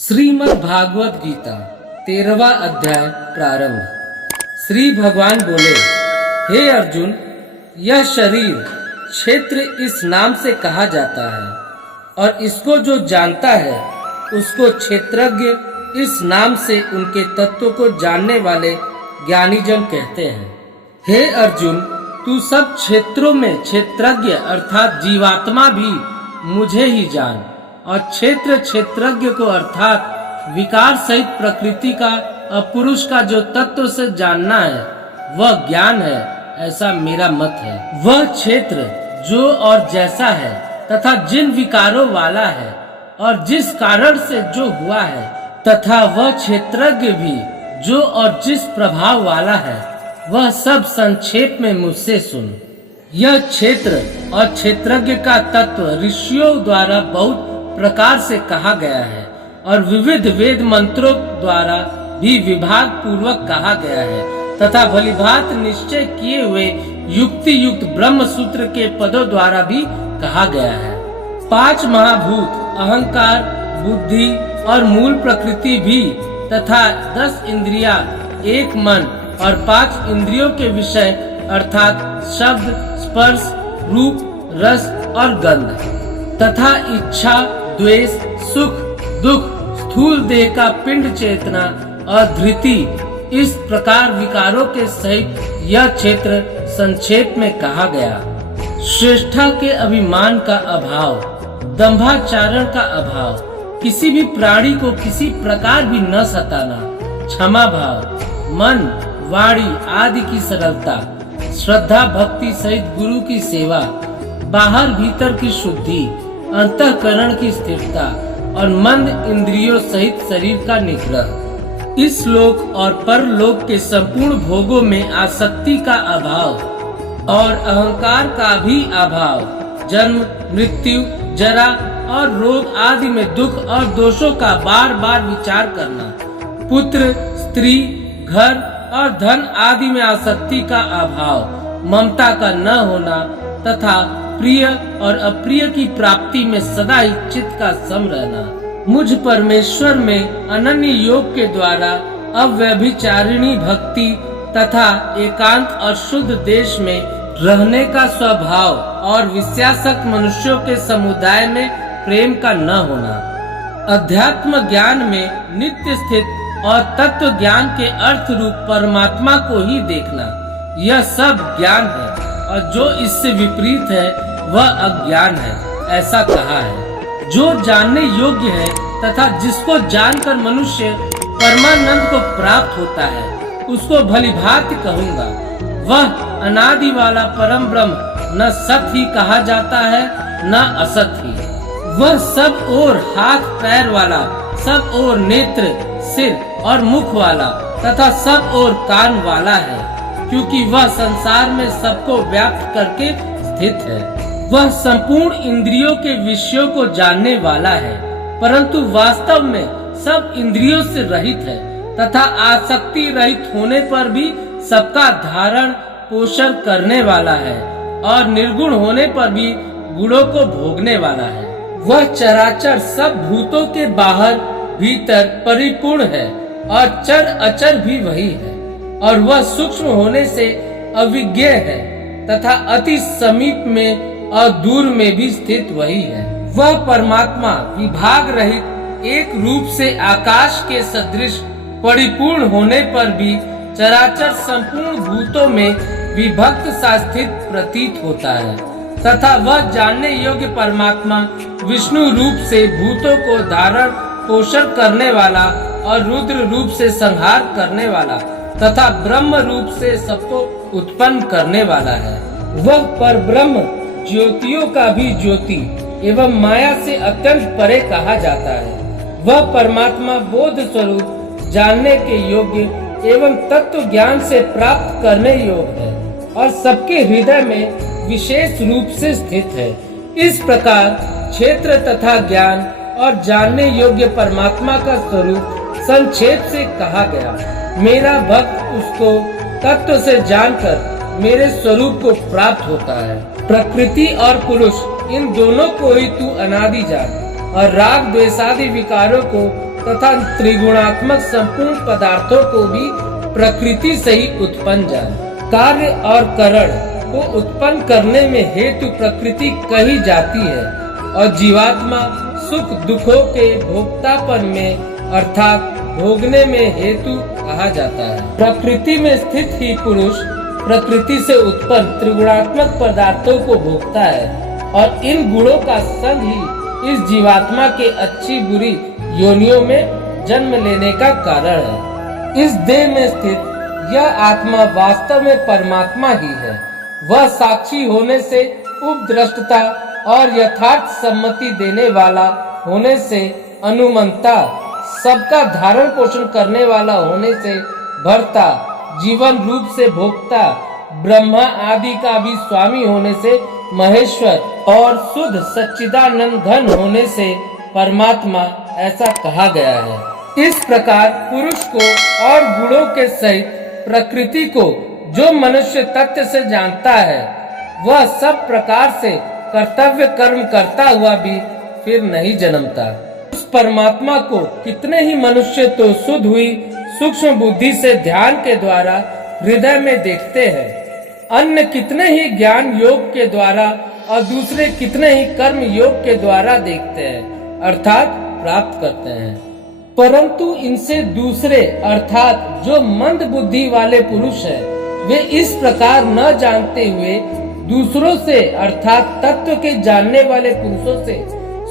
श्रीमद् भागवत गीता 13वां अध्याय प्रारंभ। श्री भगवान बोले, हे अर्जुन, यह शरीर क्षेत्र इस नाम से कहा जाता है और इसको जो जानता है उसको क्षेत्रज्ञ इस नाम से उनके तत्व को जानने वाले ज्ञानी जन कहते हैं। हे अर्जुन, तू सब क्षेत्रों में क्षेत्रज्ञ अर्थात जीवात्मा भी मुझे ही जान और क्षेत्र क्षेत्रज्ञ को अर्थात विकार सहित प्रकृति का और पुरुष का जो तत्व से जानना है वह ज्ञान है, ऐसा मेरा मत है। वह क्षेत्र जो और जैसा है तथा जिन विकारों वाला है और जिस कारण से जो हुआ है तथा वह क्षेत्रज्ञ भी जो और जिस प्रभाव वाला है वह सब संक्षेप में मुझसे सुन। यह क्षेत्र और क्षेत्रज्ञ का तत्व ऋषियों द्वारा बहुत प्रकार से कहा गया है और विविध वेद मंत्रों द्वारा भी विभाग पूर्वक कहा गया है तथा भलीभांति निश्चय किए हुए युक्ति युक्त ब्रह्म सूत्र के पदों द्वारा भी कहा गया है। 5 महाभूत अहंकार, बुद्धि और मूल प्रकृति भी तथा 10 इंद्रियां, 1 मन और 5 इंद्रियों के विषय अर्थात शब्द, स्पर्श, रूप, रस और गंध तथा इच्छा, द्वेष, सुख, दुख, स्थूल देह का पिंड चेतना और धृति, इस प्रकार विकारों के सहित यह क्षेत्र संक्षेप में कहा गया। श्रेष्ठा के अभिमान का अभाव, दंभाचारण का अभाव, किसी भी प्राणी को किसी प्रकार भी न सताना, क्षमा भाव, मन, वाणी आदि की सरलता, श्रद्धा भक्ति सहित गुरु की सेवा, बाहर भीतर की शुद्धि, अंतःकरण की स्थिरता और मंद इंद्रियों सहित शरीर का निग्रह, इस लोक और परलोक के संपूर्ण भोगों में आसक्ति का अभाव और अहंकार का भी अभाव, जन्म, मृत्यु, जरा और रोग आदि में दुख और दोषों का बार बार विचार करना, पुत्र, स्त्री, घर और धन आदि में आसक्ति का अभाव, ममता का न होना तथा प्रिय और अप्रिय की प्राप्ति में सदा ही चित्त का सम रहना, मुझ परमेश्वर में अनन्य योग के द्वारा अव्यभिचारिणी भक्ति तथा एकांत और शुद्ध देश में रहने का स्वभाव और विषयासक्त मनुष्यों के समुदाय में प्रेम का न होना, अध्यात्म ज्ञान में नित्य स्थित और तत्व ज्ञान के अर्थ रूप परमात्मा को ही देखना, यह सब ज्ञान है और जो इससे विपरीत है वह अज्ञान है, ऐसा कहा है। जो जानने योग्य है तथा जिसको जानकर मनुष्य परमानंद को प्राप्त होता है उसको भलीभांति कहूँगा। वह अनादि वाला परम ब्रह्म न सत ही कहा जाता है न असत ही। वह सब ओर हाथ पैर वाला, सब ओर नेत्र, सिर और मुख वाला तथा सब ओर कान वाला है, क्योंकि वह संसार में सबको व्याप्त करके स्थित है। वह संपूर्ण इंद्रियों के विषयों को जानने वाला है, परंतु वास्तव में सब इंद्रियों से रहित है तथा आसक्ति रहित होने पर भी सबका धारण पोषण करने वाला है और निर्गुण होने पर भी गुणों को भोगने वाला है। वह चराचर सब भूतों के बाहर भीतर परिपूर्ण है और चर अचर भी वही है और वह सूक्ष्म होने से अविज्ञ है तथा अति समीप में और दूर में भी स्थित वही है। वह परमात्मा विभाग रहित एक रूप से आकाश के सदृश परिपूर्ण होने पर भी चराचर संपूर्ण भूतों में विभक्त सा स्थित प्रतीत होता है तथा वह जानने योग्य परमात्मा विष्णु रूप से भूतों को धारण पोषण करने वाला और रुद्र रूप से संहार करने वाला तथा ब्रह्म रूप से सबको उत्पन्न करने वाला है। वह परब्रह्म ज्योतियों का भी ज्योति एवं माया से अत्यंत परे कहा जाता है। वह परमात्मा बोध स्वरूप जानने के योग्य एवं तत्व ज्ञान से प्राप्त करने योग्य है और सबके हृदय में विशेष रूप से स्थित है। इस प्रकार क्षेत्र तथा ज्ञान और जानने योग्य परमात्मा का स्वरूप संक्षेप से कहा गया। मेरा भक्त उसको तत्व से जानकर मेरे स्वरूप को प्राप्त होता है। प्रकृति और पुरुष इन दोनों को ही तू अनादि जान और राग द्वेषादि विकारों को तथा त्रिगुणात्मक संपूर्ण पदार्थों को भी प्रकृति से ही उत्पन्न जाने। कार्य और करण को उत्पन्न करने में हेतु प्रकृति कही जाती है और जीवात्मा सुख दुखों के भोक्तापन में अर्थात भोगने में हेतु कहा जाता है। प्रकृति में स्थित ही पुरुष प्रकृति से उत्पन्न त्रिगुणात्मक पदार्थों को भोगता है और इन गुणों का संग ही इस जीवात्मा के अच्छी बुरी योनियों में जन्म लेने का कारण है। इस देह में स्थित यह आत्मा वास्तव में परमात्मा ही है। वह साक्षी होने से उपद्रष्टता और यथार्थ सम्मति देने वाला होने से अनुमंता, सबका धारण पोषण करने वाला होने से भर्ता, जीवन रूप से भोक्ता, ब्रह्मा आदि का भी स्वामी होने से महेश्वर और शुद्ध सच्चिदानंद घन होने से परमात्मा ऐसा कहा गया है। इस प्रकार पुरुष को और गुणों के सहित प्रकृति को जो मनुष्य तत्व से जानता है, वह सब प्रकार से कर्तव्य कर्म करता हुआ भी फिर नहीं जन्मता। उस परमात्मा को कितने ही मनुष्य तो शुद्ध हुई सूक्ष्म बुद्धि से ध्यान के द्वारा हृदय में देखते हैं, अन्य कितने ही ज्ञान योग के द्वारा और दूसरे कितने ही कर्म योग के द्वारा देखते हैं अर्थात प्राप्त करते हैं। परंतु इनसे दूसरे अर्थात जो मंद बुद्धि वाले पुरुष हैं, वे इस प्रकार न जानते हुए दूसरों से अर्थात तत्व के जानने वाले पुरुषों से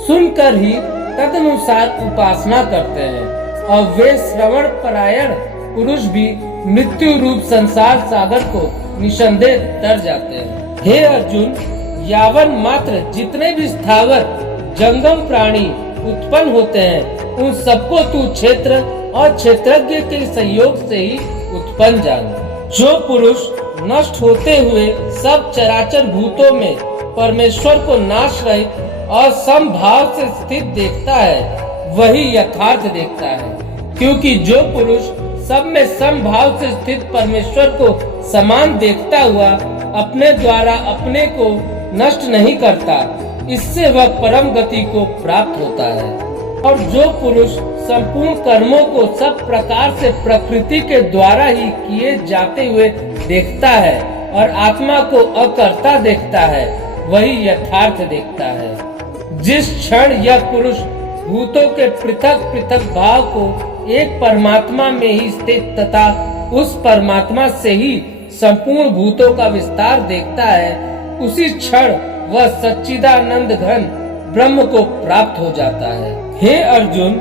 सुनकर ही तदनुसार उपासना करते हैं और वे श्रवण परायण पुरुष भी मृत्यु रूप संसार सागर को निसंदेह तर जाते हैं। हे अर्जुन, यावन मात्र जितने भी स्थावर जंगम प्राणी उत्पन्न होते हैं, उन सबको तू क्षेत्र और क्षेत्रज्ञ के सहयोग से ही उत्पन्न जान। जो पुरुष नष्ट होते हुए सब चराचर भूतों में परमेश्वर को नाश रहित और समभाव से स्थित देखता है, वही यथार्थ देखता है। क्योंकि जो पुरुष सब में समभाव से स्थित परमेश्वर को समान देखता हुआ अपने द्वारा अपने को नष्ट नहीं करता, इससे वह परम गति को प्राप्त होता है। और जो पुरुष संपूर्ण कर्मों को सब प्रकार से प्रकृति के द्वारा ही किए जाते हुए देखता है और आत्मा को अकर्ता देखता है, वही यथार्थ देखता है। जिस क्षण यह पुरुष भूतों के पृथक पृथक भाव को एक परमात्मा में ही स्थित तथा उस परमात्मा से ही संपूर्ण भूतों का विस्तार देखता है, उसी क्षण वह सच्चिदानंद घन ब्रह्म को प्राप्त हो जाता है। हे अर्जुन,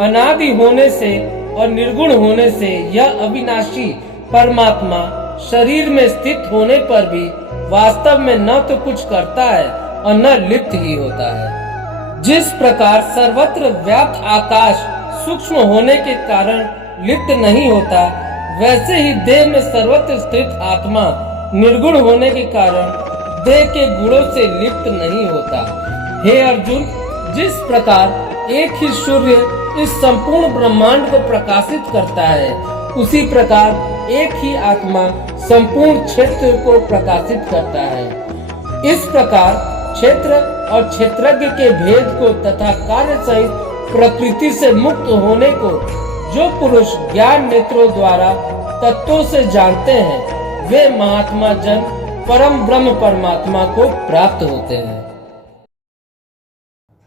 अनादि होने से और निर्गुण होने से यह अविनाशी परमात्मा शरीर में स्थित होने पर भी वास्तव में न तो कुछ करता है और न लिप्त ही होता है। जिस प्रकार सर्वत्र व्याप्त आकाश सूक्ष्म होने के कारण लिप्त नहीं होता, वैसे ही देह में सर्वत्र स्थित आत्मा निर्गुण होने के कारण देह के गुणों से लिप्त नहीं होता। हे अर्जुन, जिस प्रकार एक ही सूर्य इस संपूर्ण ब्रह्मांड को प्रकाशित करता है, उसी प्रकार एक ही आत्मा संपूर्ण क्षेत्र को प्रकाशित करता है। इस प्रकार क्षेत्र और क्षेत्रज्ञ के भेद को तथा कार्य सहित प्रकृति से मुक्त होने को जो पुरुष ज्ञान नेत्रों द्वारा तत्वों से जानते हैं, वे महात्मा जन परम ब्रह्म परमात्मा को प्राप्त होते हैं।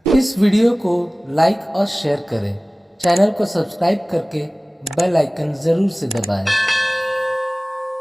इस वीडियो को लाइक और शेयर करें। चैनल को सब्सक्राइब करके बेल आइकन जरूर से दबाएं।